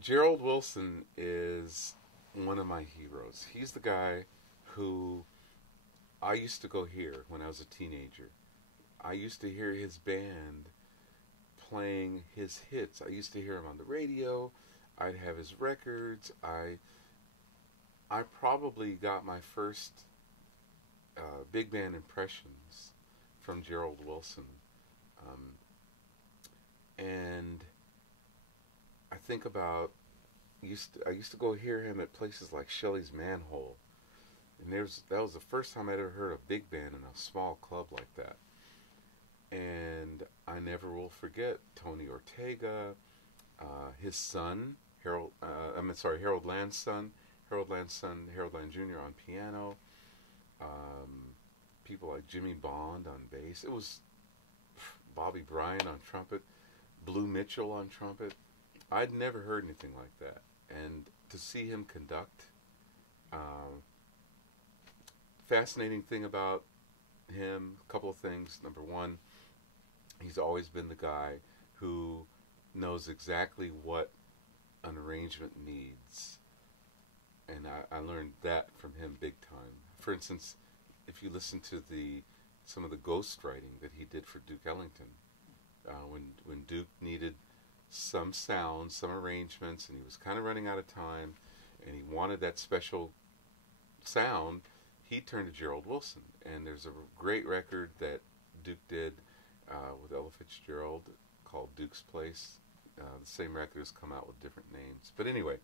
Gerald Wilson is one of my heroes. He's the guy who I used to go hear when I was a teenager. I used to hear his band playing his hits. I used to hear him on the radio. I'd have his records. I probably got my first big band impressions from Gerald Wilson. And I think about I used to go hear him at places like Shelley's Manhole, and that was the first time I'd ever heard a big band in a small club like that. And I never will forget Tony Ortega, his son Harold Land's son, Harold Land Jr. on piano, people like Jimmy Bond on bass. It was Bobby Bryant on trumpet, Blue Mitchell on trumpet. I'd never heard anything like that. And to see him conduct, fascinating thing about him, a couple of things. Number one, he's always been the guy who knows exactly what an arrangement needs. And I learned that from him big time. For instance, if you listen to some of the ghost writing that he did for Duke Ellington, when Duke needed some sounds, some arrangements, and he was kind of running out of time, and he wanted that special sound, he turned to Gerald Wilson. And there's a great record that Duke did with Ella Fitzgerald called Duke's Place. The same record has come out with different names. But anyway,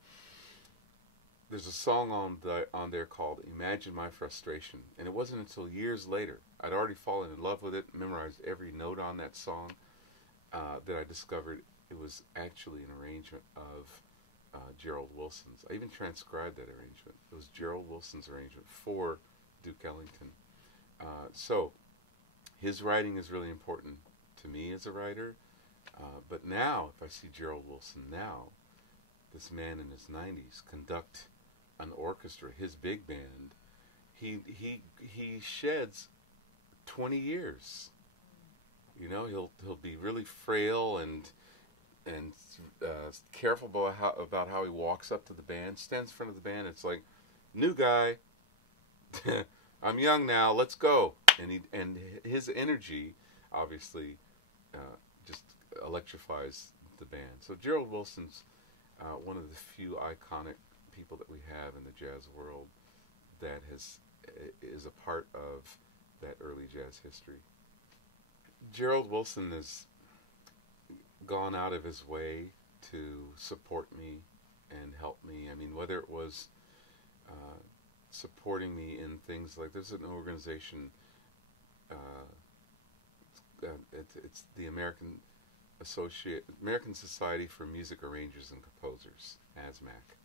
there's a song on there called Imagine My Frustration. And it wasn't until years later, I'd already fallen in love with it, memorized every note on that song, that I discovered it was actually an arrangement of Gerald Wilson's. I even transcribed that arrangement. It was Gerald Wilson's arrangement for Duke Ellington. So his writing is really important to me as a writer. But now, if I see Gerald Wilson now, this man in his 90s, conduct an orchestra, his big band, he sheds 20 years. You know, he'll be really frail and careful about how he walks up to the band, stands in front of the band. It's like, new guy, I'm young now, let's go. And his energy, obviously, just electrifies the band. So Gerald Wilson's one of the few iconic people that we have in the jazz world that is a part of that early jazz history. Gerald Wilson has gone out of his way to support me and help me. I mean, whether it was supporting me in things like, there's an organization, it's the American Society for Music Arrangers and Composers, ASMAC.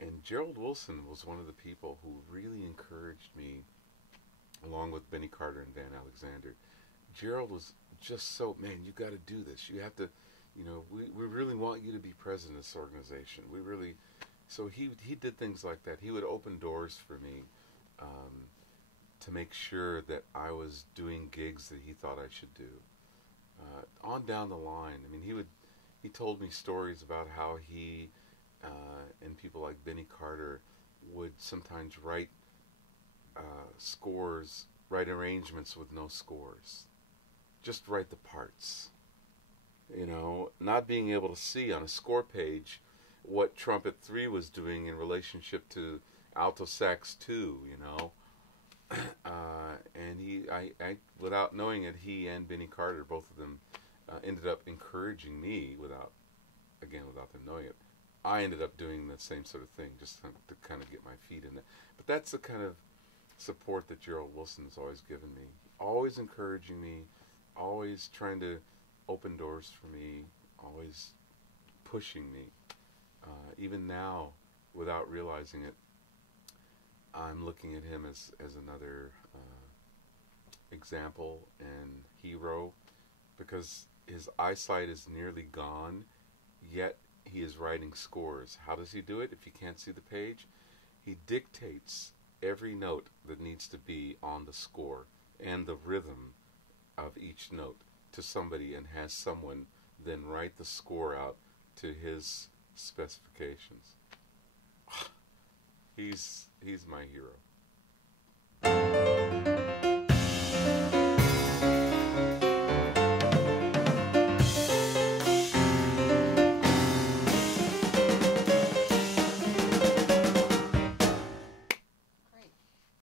And Gerald Wilson was one of the people who really encouraged me, along with Benny Carter and Van Alexander. Gerald was just so, man, you got to do this. You have to, we really want you to be president of this organization. So he did things like that. He would open doors for me to make sure that I was doing gigs that he thought I should do. On down the line, I mean, he told me stories about how he and people like Benny Carter would sometimes write arrangements with no scores. Just write the parts. Not being able to see on a score page what trumpet 3 was doing in relationship to alto sax 2, and I, without knowing it, he and Benny Carter, both of them, ended up encouraging me without them knowing it. I ended up doing the same sort of thing, just to kind of get my feet in it. But that's the kind of support that Gerald Wilson has always given me, always encouraging me, always trying to open doors for me, always pushing me. Even now, without realizing it, I'm looking at him as another example and hero, because his eyesight is nearly gone, yet he is writing scores. How does he do it if you can't see the page? He dictates every note that needs to be on the score and the rhythm of each note to somebody, and has someone then write the score out to his specifications. He's my hero.